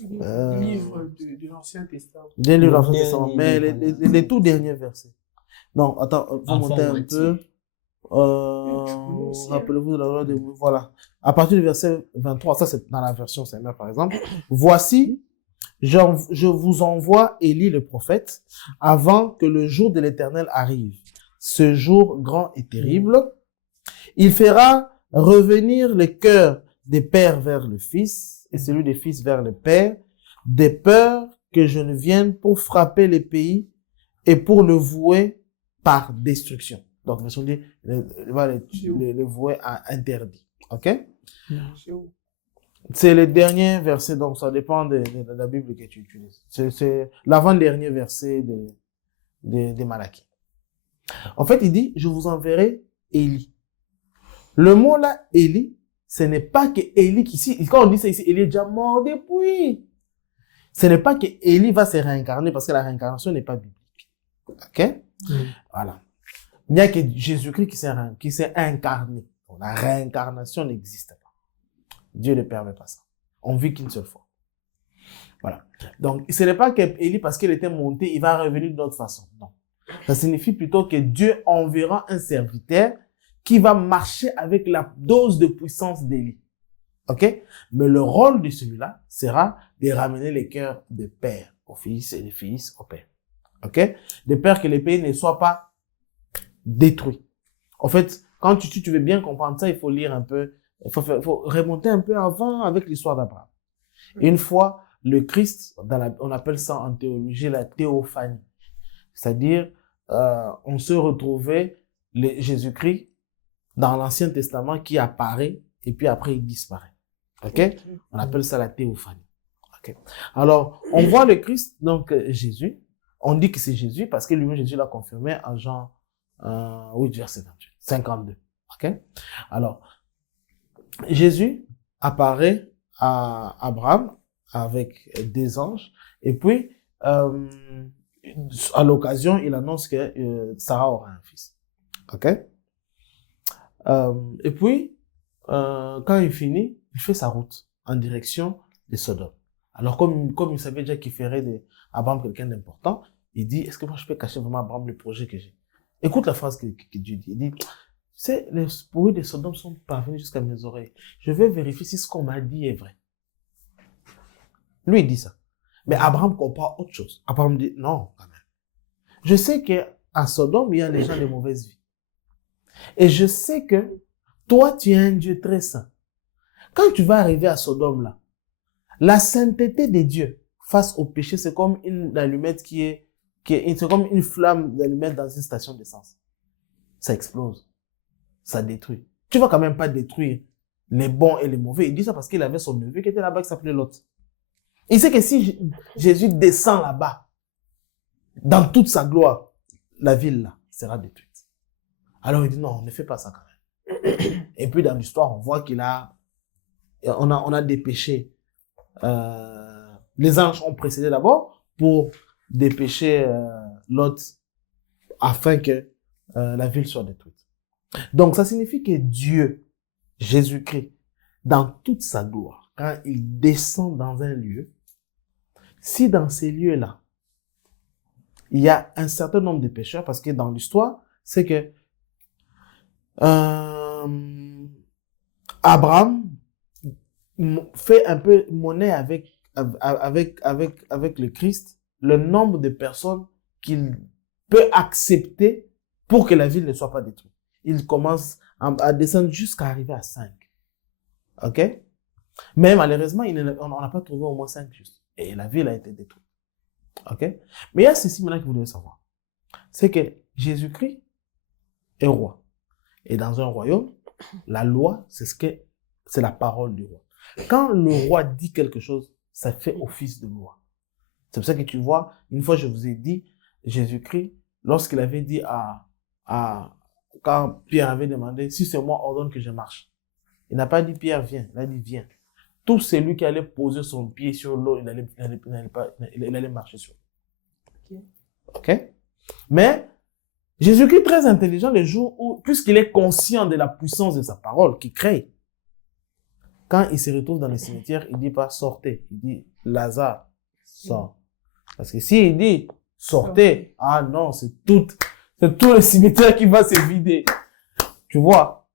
livre de l'Ancien Testament. Des livres de l'Ancien Testament, mais les tout derniers versets. Non, attends, vous montez un peu. Rappelez-vous de la loi de... Voilà. À partir du verset 23, ça c'est dans la version Saint-Mère par exemple. Voici, je vous envoie Élie le prophète avant que le jour de l'Éternel arrive. Ce jour grand et terrible. Il fera revenir le cœur des pères vers le fils et celui des fils vers le père, de peur que je ne vienne pour frapper les pays et pour le vouer par destruction. Donc, version dit, le vouer à interdit. OK? C'est le dernier verset, donc ça dépend de la Bible que tu utilises. C'est l'avant-dernier verset de Malachie. En fait, il dit, je vous enverrai Élie. Le mot là, Élie, ce n'est pas que Élie, ici, quand on dit ça ici, Élie est déjà mort depuis. Ce n'est pas que Élie va se réincarner parce que la réincarnation n'est pas biblique. OK? Voilà. Il n'y a que Jésus-Christ qui s'est incarné. Donc, la réincarnation n'existe pas. Dieu ne permet pas ça. On vit qu'une seule fois. Voilà. Donc, ce n'est pas qu'Élie, parce qu'il était monté, il va revenir d'une autre façon. Non. Ça signifie plutôt que Dieu enverra un serviteur qui va marcher avec la dose de puissance d'Élie. OK? Mais le rôle de celui-là sera de ramener les cœurs des pères aux fils et des fils aux pères. OK? De peur que les pays ne soient pas détruits. En fait, quand tu veux bien comprendre ça, il faut lire un peu, il faut remonter un peu avant avec l'histoire d'Abraham. Une fois, le Christ, on appelle ça en théologie la théophanie. C'est-à-dire, on se retrouvait Jésus-Christ dans l'Ancien Testament qui apparaît et puis après il disparaît. OK? On appelle ça la théophanie. OK? Alors, on voit le Christ, donc Jésus. On dit que c'est Jésus parce que lui-même Jésus l'a confirmé en Jean 8, verset 28, 52. OK? Alors, Jésus apparaît à Abraham avec des anges et puis à l'occasion, il annonce que Sarah aura un fils. OK? Et puis, quand il finit, il fait sa route en direction de Sodome. Alors, comme il savait déjà qu'il ferait d'Abraham quelqu'un d'important, il dit, est-ce que moi je peux cacher vraiment à Abraham le projet que j'ai? Écoute la phrase que Dieu dit. Il dit, les bruits de Sodome sont parvenus jusqu'à mes oreilles. Je vais vérifier si ce qu'on m'a dit est vrai. Lui, il dit ça. Mais Abraham comprend autre chose. Abraham dit, non, quand même. Je sais qu'à Sodome, il y a des gens de mauvaise vie. Et je sais que toi, tu es un Dieu très saint. Quand tu vas arriver à Sodome, là, la sainteté de Dieu face au péché, c'est comme une allumette c'est comme une flamme d'allumette dans une station d'essence. Ça explose. Ça détruit. Tu vas quand même pas détruire les bons et les mauvais. Il dit ça parce qu'il avait son neveu qui était là-bas qui s'appelait Lot. Il sait que si Jésus descend là-bas, dans toute sa gloire, la ville là sera détruite. Alors il dit non, ne fais pas ça quand même. Et puis dans l'histoire, on voit on a dépêché. Les anges ont précédé d'abord pour dépêcher Lot afin que la ville soit détruite. Donc ça signifie que Dieu, Jésus-Christ, dans toute sa gloire, quand il descend dans un lieu, si dans ces lieux-là, il y a un certain nombre de pécheurs, parce que dans l'histoire, c'est que Abraham fait un peu monnaie avec le Christ, le nombre de personnes qu'il peut accepter pour que la ville ne soit pas détruite. Il commence à descendre jusqu'à arriver à 5. OK? Mais malheureusement, on n'a pas trouvé au moins 5 justes. Et la ville a été détruite. OK? Mais il y a ceci maintenant que vous devez savoir. C'est que Jésus-Christ est roi. Et dans un royaume, la loi, c'est la parole du roi. Quand le roi dit quelque chose, ça fait office de loi. C'est pour ça que tu vois, une fois je vous ai dit, Jésus-Christ, lorsqu'il avait dit quand Pierre avait demandé, si c'est moi, ordonne que je marche. Il n'a pas dit Pierre, viens. Il a dit viens. Tout celui qui allait poser son pied sur l'eau, il allait marcher sur l'eau. OK? Mais Jésus-Christ est très intelligent le jour où, puisqu'il est conscient de la puissance de sa parole qu'il crée, quand il se retrouve dans le cimetière, il ne dit pas sortez, il dit Lazare, sort. Parce que s'il dit sortez, ah non, c'est tout le cimetière qui va se vider. Tu vois?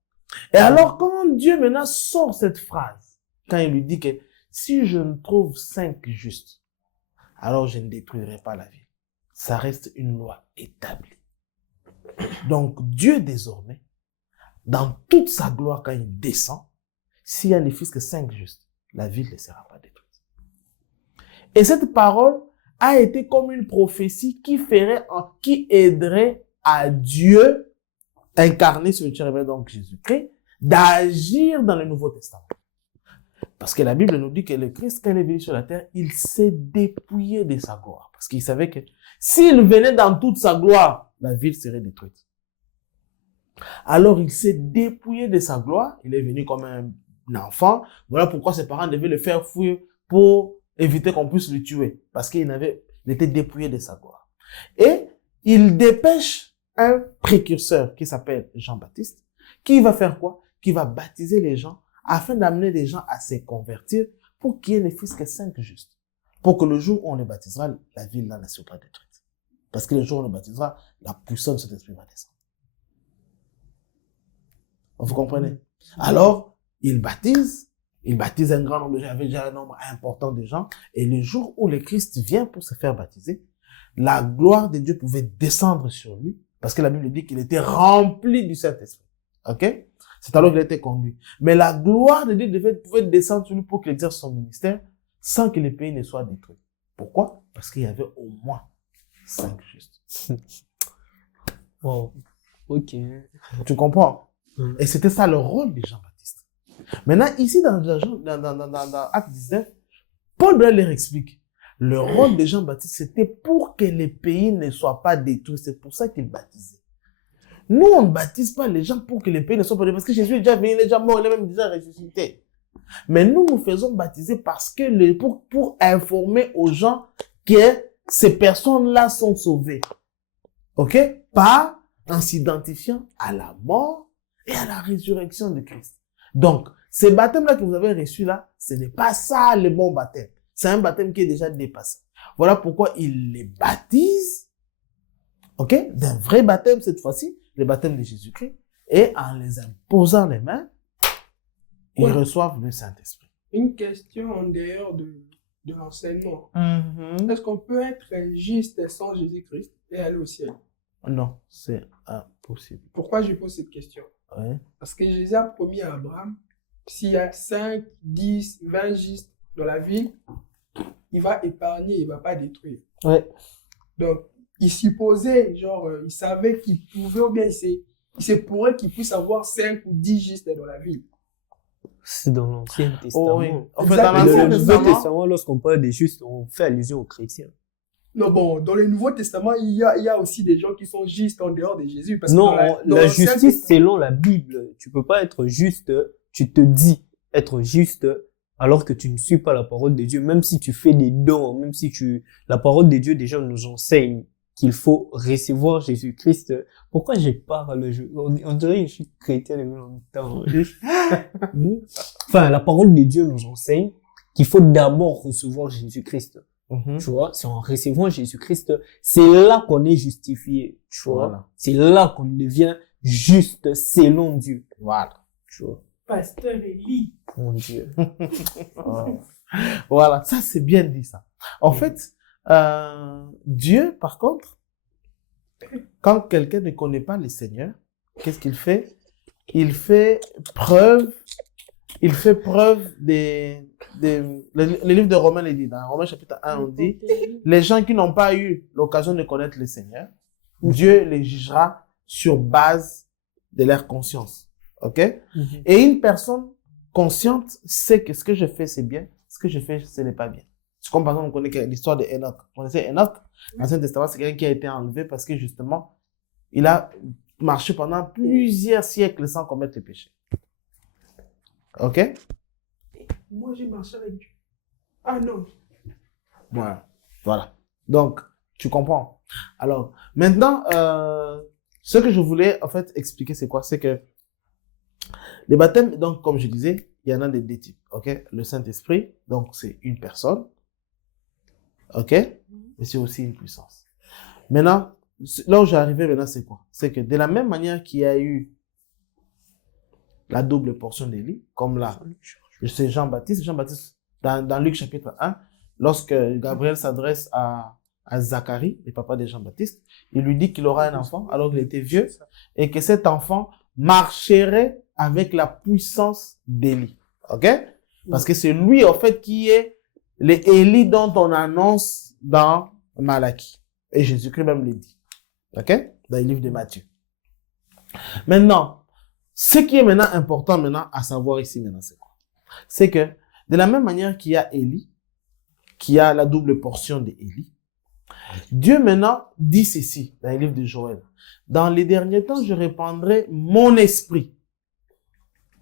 Et alors, quand Dieu maintenant sort cette phrase, quand il lui dit que si je ne trouve 5 justes, alors je ne détruirai pas la ville. Ça reste une loi établie. Donc, Dieu désormais, dans toute sa gloire, quand il descend, s'il y a ne fût que 5 justes, la ville ne sera pas détruite. Et cette parole a été comme une prophétie qui aiderait à Dieu, incarné sur le chair, donc Jésus-Christ, d'agir dans le Nouveau Testament. Parce que la Bible nous dit que le Christ, quand il est venu sur la terre, il s'est dépouillé de sa gloire. Parce qu'il savait que s'il venait dans toute sa gloire, la ville serait détruite. Alors il s'est dépouillé de sa gloire, il est venu comme un enfant. Voilà pourquoi ses parents devaient le faire fuir pour éviter qu'on puisse le tuer. Parce qu'il était dépouillé de sa gloire. Et il dépêche un précurseur qui s'appelle Jean-Baptiste, qui va faire quoi? Qui va baptiser les gens afin d'amener les gens à se convertir pour qu'il y ait ne fût-ce que 5 justes. Pour que le jour où on les baptisera, la ville là ne soit pas détruite. Parce que le jour où on les baptisera, la puissance de cet esprit va descendre. Vous comprenez? Alors, il baptise un grand nombre de gens, il y avait déjà un nombre important de gens, et le jour où le Christ vient pour se faire baptiser, la gloire de Dieu pouvait descendre sur lui, parce que la Bible dit qu'il était rempli du Saint-Esprit. Ok? C'est alors qu'il a été conduit. Mais la gloire de Dieu pouvait descendre sur lui pour qu'il exerce son ministère sans que le pays ne soit détruit. Pourquoi? Parce qu'il y avait au moins 5 justes. Wow. Ok. Tu comprends? Et c'était ça le rôle de Jean-Baptiste. Maintenant, ici, dans Acte 19, Paul leur explique. Le rôle de Jean-Baptiste, c'était pour que les pays ne soient pas détruits. C'est pour ça qu'il baptisait. Nous, on ne baptise pas les gens pour que les pays ne soient pas détruits. Parce que Jésus est déjà venu, il est déjà mort, il est même déjà ressuscité. Mais nous faisons baptiser parce que pour informer aux gens que ces personnes-là sont sauvées. OK? Pas en s'identifiant à la mort et à la résurrection de Christ. Donc, ces baptêmes-là que vous avez reçus là, ce n'est pas ça le bon baptême. C'est un baptême qui est déjà dépassé. Voilà pourquoi il les baptise, ok, d'un vrai baptême cette fois-ci, le baptême de Jésus-Christ, et en les imposant les mains, ils reçoivent le Saint-Esprit. Une question en dehors de l'enseignement. Est-ce qu'on peut être juste sans Jésus-Christ et aller au ciel? Non, c'est impossible. Pourquoi je pose cette question? Ouais. Parce que Jésus a promis à Abraham, s'il y a 5, 10, 20 justes dans la ville, il va épargner, il ne va pas détruire. Ouais. Donc, il supposait, genre, il savait qu'il pouvait, ou bien il se pourrait qu'il puisse avoir 5 ou 10 justes dans la ville. C'est dans l'Ancien Testament. Oh, oui. En fait, Exact. dans Dans l'Ancien le Nouveau Testament, Testament, lorsqu'on parle des justes, on fait allusion aux chrétiens. Non, bon, dans le Nouveau Testament, il y a aussi des gens qui sont justes en dehors de Jésus. Parce Non, que dans la l'Ancien justice, Testament- selon la Bible, tu peux pas être juste, tu te dis être juste alors que tu ne suis pas la parole de Dieu, même si tu fais des dons, même si la parole de Dieu déjà nous enseigne qu'il faut recevoir Jésus-Christ. Pourquoi j'ai parle? On dirait que je suis chrétien depuis longtemps. Enfin, la parole de Dieu nous enseigne qu'il faut d'abord recevoir Jésus-Christ. Tu vois, c'est en recevant Jésus-Christ, c'est là qu'on est justifié. Tu vois, Voilà. c'est là qu'on devient juste selon Dieu. Voilà. Tu vois, Pasteur Elie. mon Dieu. Voilà, ça c'est bien dit ça. En fait, Dieu, par contre, quand quelqu'un ne connaît pas le Seigneur, qu'est-ce qu'il fait? Il fait preuve le livre de Romains le dit, dans Romains chapitre 1, on dit, les gens qui n'ont pas eu l'occasion de connaître le Seigneur, Dieu les jugera sur base de leur conscience. OK? Et une personne consciente sait que ce que je fais, c'est bien, ce que je fais, ce n'est pas bien. C'est comme par exemple, on connaît l'histoire de Enoch. Vous connaissez Enoch? L'Ancien Testament, c'est quelqu'un qui a été enlevé parce que justement, il a marché pendant plusieurs siècles sans commettre le péché. OK? Moi, j'ai marché avec Dieu. Ah non. Voilà. Donc, tu comprends. Alors, maintenant, ce que je voulais en fait expliquer, c'est quoi? C'est que les baptêmes, donc, comme je disais, il y en a des deux types. OK? Le Saint-Esprit, donc, c'est une personne. OK? Mais c'est aussi une puissance. Maintenant, là où j'ai arrivé maintenant, c'est quoi? C'est que de la même manière qu'il y a eu la double portion d'Élie, comme là, c'est Jean-Baptiste, dans Luc chapitre 1, lorsque Gabriel s'adresse à Zacharie, le papa de Jean-Baptiste, il lui dit qu'il aura un enfant alors qu'il était vieux et que cet enfant marcherait avec la puissance d'Élie. OK? Parce que c'est lui, en fait, qui est l'Élie dont on annonce dans Malachie. Et Jésus-Christ même le dit. OK? Dans le livre de Matthieu. Maintenant, ce qui est maintenant important maintenant à savoir ici maintenant, c'est quoi? C'est que, de la même manière qu'il y a Élie, qui a la double portion d'Élie, Dieu maintenant dit ceci dans le livre de Joël. Dans les derniers temps, je répandrai mon esprit.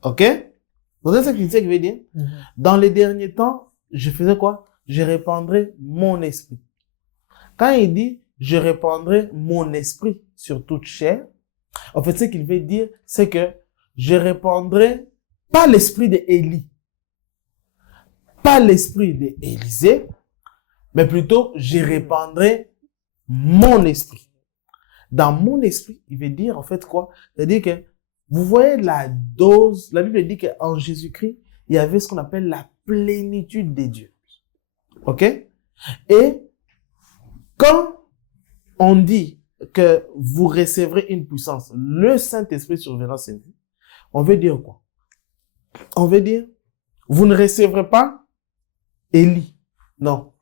OK? Vous savez ce qu'il veut dire? Dans les derniers temps, je faisais quoi? Je répandrai mon esprit. Quand il dit, je répandrai mon esprit sur toute chair, en fait, ce qu'il veut dire, c'est que je répandrai pas l'esprit d'Élie, pas l'esprit d'Élisée, mais plutôt, je répandrai mon esprit. Dans mon esprit, il veut dire, en fait, quoi? C'est-à-dire que, vous voyez la dose, la Bible dit qu'en Jésus-Christ, il y avait ce qu'on appelle la plénitude des dieux. OK? Et, quand on dit que vous recevrez une puissance, le Saint-Esprit surviendra sur vous, on veut dire quoi? On veut dire, vous ne recevrez pas Élie. Non.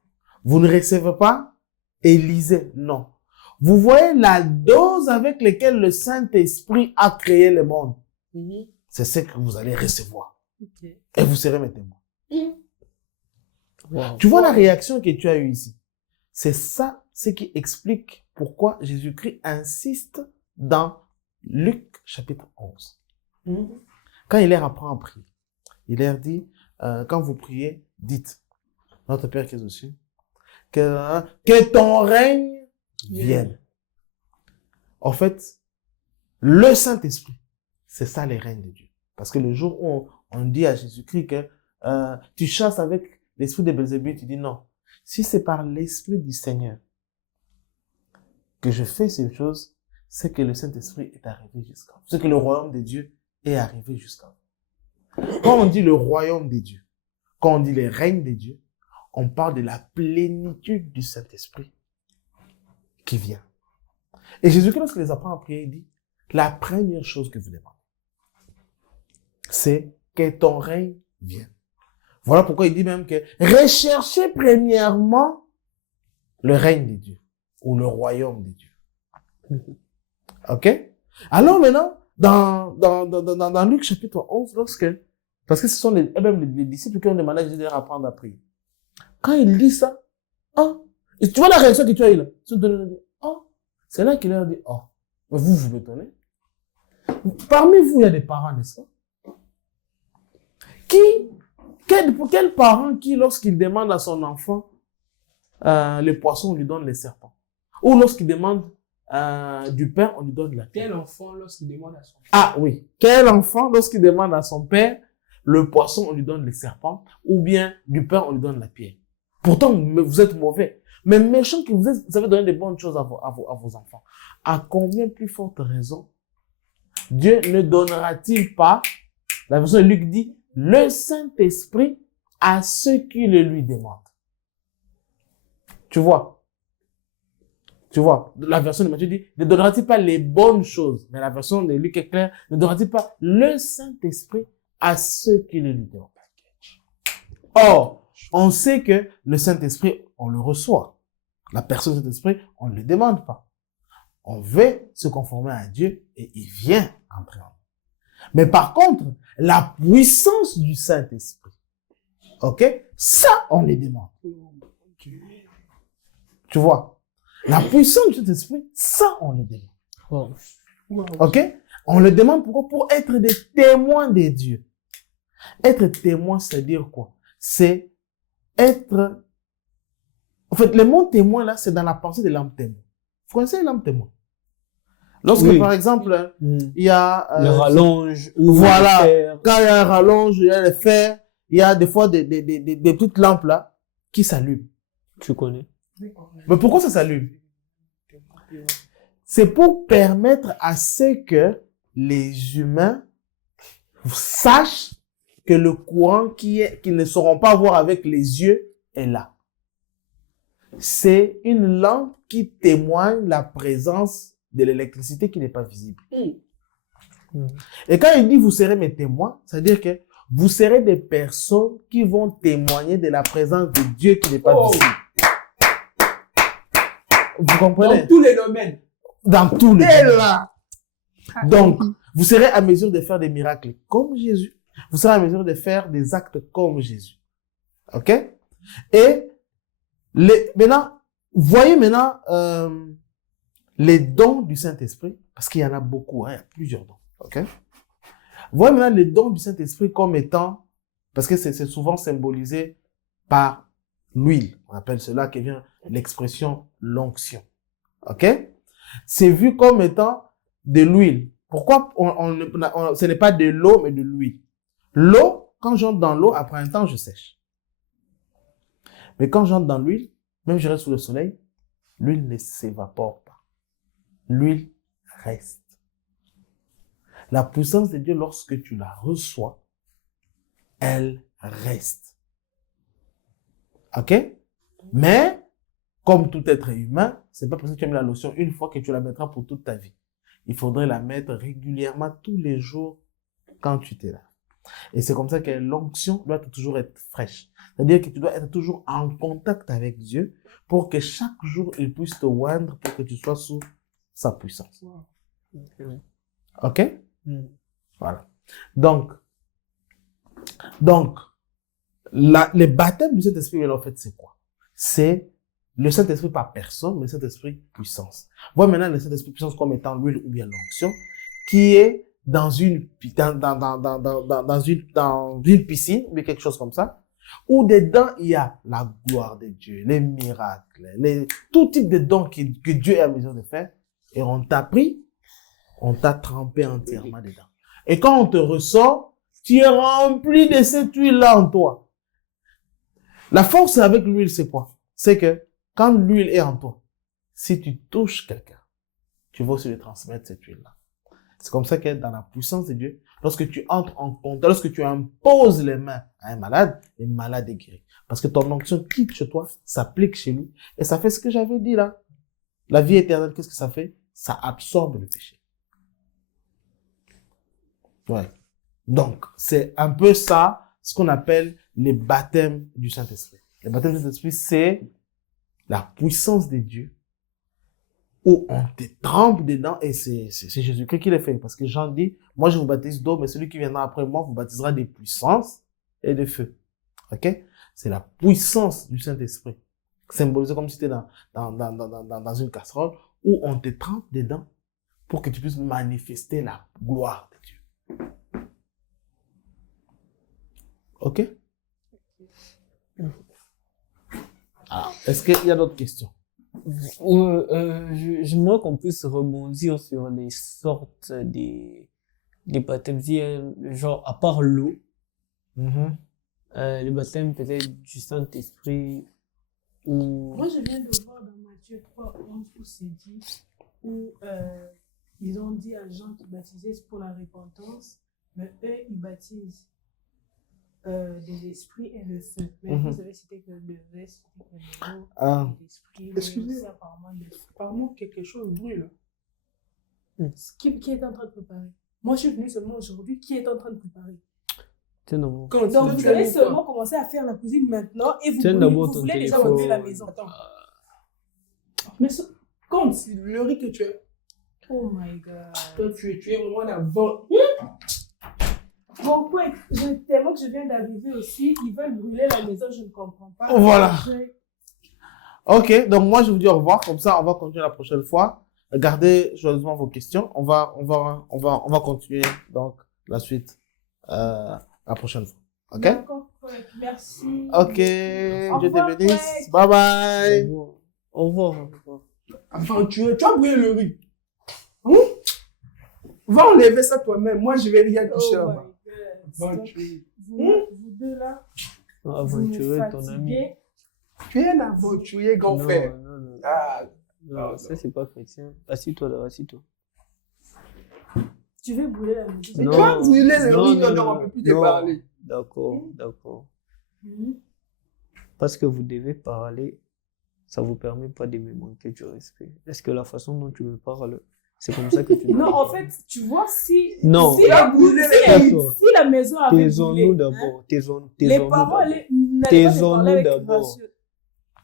Vous ne recevez pas Élisée. Non. Vous voyez la dose avec laquelle le Saint-Esprit a créé le monde. C'est ce que vous allez recevoir. Okay. Et vous serez mes témoins. Wow. Tu vois la réaction que tu as eue ici. C'est ça, ce qui explique pourquoi Jésus-Christ insiste dans Luc chapitre 11. Quand il leur apprend à prier, il leur dit, quand vous priez, dites, notre Père qui est aux cieux, que ton règne vienne. En fait, le Saint-Esprit, c'est ça les règnes de Dieu. Parce que le jour où on dit à Jésus-Christ que tu chasses avec l'esprit de Belzébuth, tu dis non. Si c'est par l'Esprit du Seigneur que je fais ces choses, c'est que le Saint-Esprit est arrivé jusqu'à vous. C'est que le royaume de Dieu est arrivé jusqu'à vous. Quand on dit le royaume de Dieu, quand on dit les règnes de Dieu, on parle de la plénitude du Saint-Esprit qui vient. Et Jésus-Christ, lorsqu'il les apprend à prier, il dit, la première chose que vous demandez, c'est que ton règne vienne. Voilà pourquoi il dit même que recherchez premièrement le règne de Dieu ou le royaume de Dieu. OK? Alors maintenant, dans Luc chapitre 11, parce que ce sont même les disciples qui ont demandé à Jésus de leur apprendre à prier. Quand il dit ça, et tu vois la réaction que tu as eue là? C'est là qu'il leur dit, vous m'étonnez. Parmi vous, il y a des parents, n'est-ce pas? Quel parent qui, lorsqu'il demande à son enfant les poissons, on lui donne les serpents? Ou lorsqu'il demande du pain, on lui donne la terre? Quel enfant, lorsqu'il demande à son père? Ah oui. Quel enfant, lorsqu'il demande à son père le poisson, on lui donne les serpents? Ou bien du pain, on lui donne la pierre? Pourtant, vous êtes mauvais. Mais méchant que vous êtes, vous avez donné des bonnes choses à vos enfants. À combien plus forte raison Dieu ne donnera-t-il pas, la version de Luc dit, le Saint-Esprit à ceux qui le lui demandent? Tu vois? La version de Matthieu dit, ne donnera-t-il pas les bonnes choses? Mais la version de Luc est claire, ne donnera-t-il pas le Saint-Esprit à ceux qui le lui demandent? Or, on sait que le Saint-Esprit, on le reçoit. La personne du Saint-Esprit, on ne le demande pas. On veut se conformer à Dieu et il vient entrer en nous. Mais par contre, la puissance du Saint-Esprit, ok? Ça, on le demande. Tu vois? La puissance du Saint-Esprit, ça, on le demande. Ok? On le demande pourquoi? Pour être des témoins de Dieu. Être témoin, c'est-à-dire quoi? C'est être... En fait, le mot témoin, là, c'est dans la pensée de l'âme témoin. Vous connaissez l'âme témoin? Lorsque, par exemple, il y a... le rallonge. Voilà. Quand il y a un rallonge, il y a le fer, il y a des fois des petites lampes, là, qui s'allument. Tu connais. Mais pourquoi ça s'allume? C'est pour permettre à ce que les humains sachent que le courant qu'ils ne sauront pas voir avec les yeux est là. C'est une lampe qui témoigne la présence de l'électricité qui n'est pas visible. Et quand il dit vous serez mes témoins, c'est-à-dire que vous serez des personnes qui vont témoigner de la présence de Dieu qui n'est pas visible. Vous comprenez? Dans tous les domaines. Dans tous les domaines. Donc, vous serez à mesure de faire des miracles comme Jésus. Vous serez à mesure de faire des actes comme Jésus. OK? Et maintenant, voyez maintenant les dons du Saint-Esprit, parce qu'il y en a beaucoup, hein, il y a plusieurs dons. OK? Voyez maintenant les dons du Saint-Esprit comme étant, parce que c'est souvent symbolisé par l'huile. On appelle cela qui vient l'expression l'onction. OK? C'est vu comme étant de l'huile. Pourquoi ce n'est pas de l'eau, mais de l'huile? L'eau, quand j'entre dans l'eau, après un temps, je sèche. Mais quand j'entre dans l'huile, même je reste sous le soleil, l'huile ne s'évapore pas. L'huile reste. La puissance de Dieu, lorsque tu la reçois, elle reste. OK? Mais, comme tout être humain, c'est pas parce que tu as mis la lotion une fois que tu la mettras pour toute ta vie. Il faudrait la mettre régulièrement tous les jours quand tu t'es là. Et c'est comme ça que l'onction doit toujours être fraîche. C'est-à-dire que tu dois être toujours en contact avec Dieu pour que chaque jour, il puisse te oindre pour que tu sois sous sa puissance. OK? Voilà. Donc, les baptêmes du Saint-Esprit, en fait, c'est quoi? C'est le Saint-Esprit par personne, mais le Saint-Esprit puissance. Voilà maintenant le Saint-Esprit puissance comme étant l'huile ou bien l'onction, qui est dans une piscine, ou quelque chose comme ça, où dedans, il y a la gloire de Dieu, les miracles, tout type de dons que Dieu est à mesure de faire, et on t'a pris, on t'a trempé entièrement dedans. Et quand on te ressort, tu es rempli de cette huile-là en toi. La force avec l'huile, c'est quoi? C'est que quand l'huile est en toi, si tu touches quelqu'un, tu vas aussi lui transmettre cette huile-là. C'est comme ça que dans la puissance de Dieu, lorsque tu entres en contact, lorsque tu imposes les mains à un malade, le malade est guéri. Parce que ton onction quitte chez toi, s'applique chez lui, et ça fait ce que j'avais dit là. La vie éternelle, qu'est-ce que ça fait? Ça absorbe le péché. Ouais. Donc, c'est un peu ça, ce qu'on appelle les baptêmes du Saint-Esprit. Les baptêmes du Saint-Esprit, c'est la puissance de Dieu où on te trempe dedans et c'est Jésus-Christ qui le fait. Parce que Jean dit, moi je vous baptise d'eau, mais celui qui viendra après moi vous baptisera de puissance et de feu. OK? C'est la puissance du Saint-Esprit. Symbolisé comme si tu étais dans une casserole où on te trempe dedans pour que tu puisses manifester la gloire de Dieu. OK? Alors, est-ce qu'il y a d'autres questions? J'aimerais qu'on puisse rebondir sur les sortes des baptêmes. Il y a, genre, à part l'eau, les baptêmes peut-être du Saint-Esprit ou... Moi, je viens de voir dans Matthieu 3, 11 où c'est dit, où ils ont dit à Jean qui baptisait pour la repentance, mais eux, ils baptisent de l'esprit et le feu. Mais vous savez, c'était que le reste, c'était que l'eau, l'esprit. Excusez-moi, apparemment quelque chose brûle. Qui est en train de préparer? Moi, je suis venue seulement aujourd'hui. Qui est en train de préparer? Donc, vous allez seulement commencer à faire la cuisine maintenant et vous voulez déjà relever la maison. Attends. Mais compte, Le riz que tu as. Oh my God. Toi, tu es vraiment la bonne. Bon, tellement que je viens d'arriver aussi, ils veulent brûler la maison, je ne comprends pas. Voilà. OK, donc moi je vous dis au revoir, comme ça on va continuer la prochaine fois. Gardez joyeusement vos questions. On va continuer donc la suite la prochaine fois. OK? D'accord, merci. OK, Dieu te bénisse. Bye bye. Au revoir. Aventureux, tu as brûlé le riz. Va enlever ça toi-même. Moi, je vais rien toucher là-bas. Aventureux. Vous deux là. Aventureux, ton ami. Tu es un aventurier, grand frère. Non. Ah, Non, ça c'est pas chrétien. Assis-toi là, assis-toi. Tu veux brûler la maison? mais tu as brûlé le riz, on ne peut plus te parler. D'accord. Parce que vous devez parler, ça vous permet pas de me manquer du respect. Est-ce que la façon dont tu me parles, c'est comme ça que tu Non, en fait, tu vois, si non. si la maison avait taisons-nous d'abord. les parents n'allaient pas parler avec d'abord.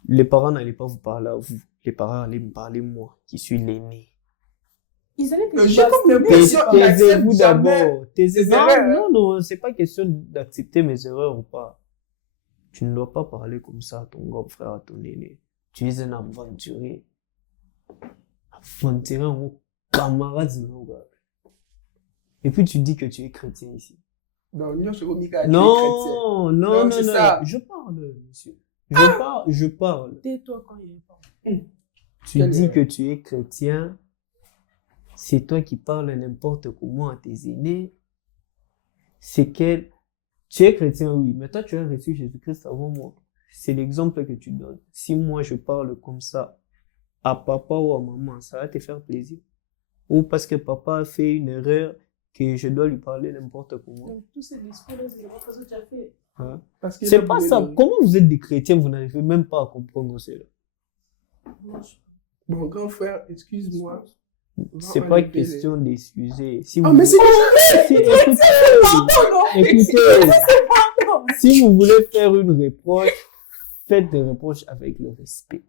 Les parents n'allaient pas vous parler à vous. Les parents allaient me parler moi, qui suis l'aîné. Ils allaient te J'ai comme l'impression taisez-vous d'abord. erreurs. Non, c'est pas question d'accepter mes erreurs ou pas. Tu ne dois pas parler comme ça à ton grand frère, à ton aîné. Tu es un aventurier. Aventurier en camarade. Et puis tu dis que tu es chrétien ici. Donc, nous sommes chrétiens. Non, non, non, c'est non. ça. Je parle, monsieur. Je parle. Tais-toi quand il est pas. Tu dis que tu es chrétien. C'est toi qui parles n'importe comment à tes aînés. C'est quel... Tu es chrétien, oui, mais toi, tu as reçu Jésus-Christ avant moi. C'est l'exemple que tu donnes. Si moi, je parle comme ça à papa ou à maman, ça va te faire plaisir. Ou parce que papa a fait une erreur que je dois lui parler n'importe comment. Donc, tous ces discours-là, c'est pas parce que tu as fait. Hein? Parce que C'est là, pas vous ça. voulez- Comment vous êtes des chrétiens, vous n'arrivez même pas à comprendre cela. Moi, je- Bon, grand frère, excuse-moi. C'est Va pas enlever question d'excuser. Si Ah, vous mais c'est écoutez, Pardon. si vous voulez faire une reproche, faites des reproches avec le respect.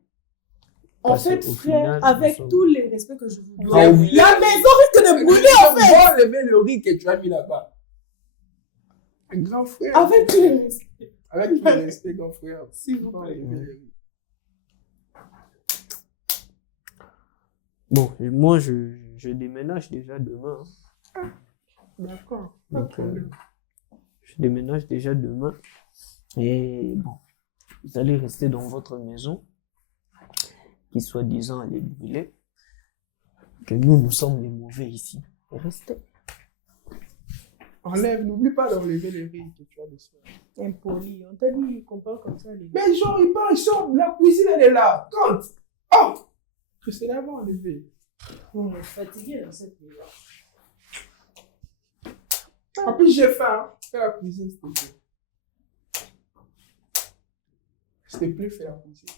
En Parce fait, qu'au frère, final, avec nous sommes- tous les respects que je vous dois, Ah, la oui. maison risque de brûler en fait. Va enlever le riz que tu as mis là-bas. Grand frère. Avec tous les respects. Avec tout le respect, grand frère. S'il vous Va plaît. enlever le riz. Bon, et moi, je déménage déjà demain. Hein. D'accord. Pas de Donc, problème. je déménage déjà demain. Et bon, vous allez rester dans votre maison, qui soi-disant allait brûler. Que nous sommes les mauvais ici. Restez. Enlève, n'oublie pas d'enlever le riz que tu as dessus. Impoli. On t'a dit qu'on parle comme ça, les gars. Mais genre, il sort, la cuisine, elle est là. Quand? Oh! Que c'est là-bas enlevé. On est fatigué dans cette maison. En plus, j'ai faim. Fais la cuisine, s'il te plaît. S'il te plaît, fais la cuisine.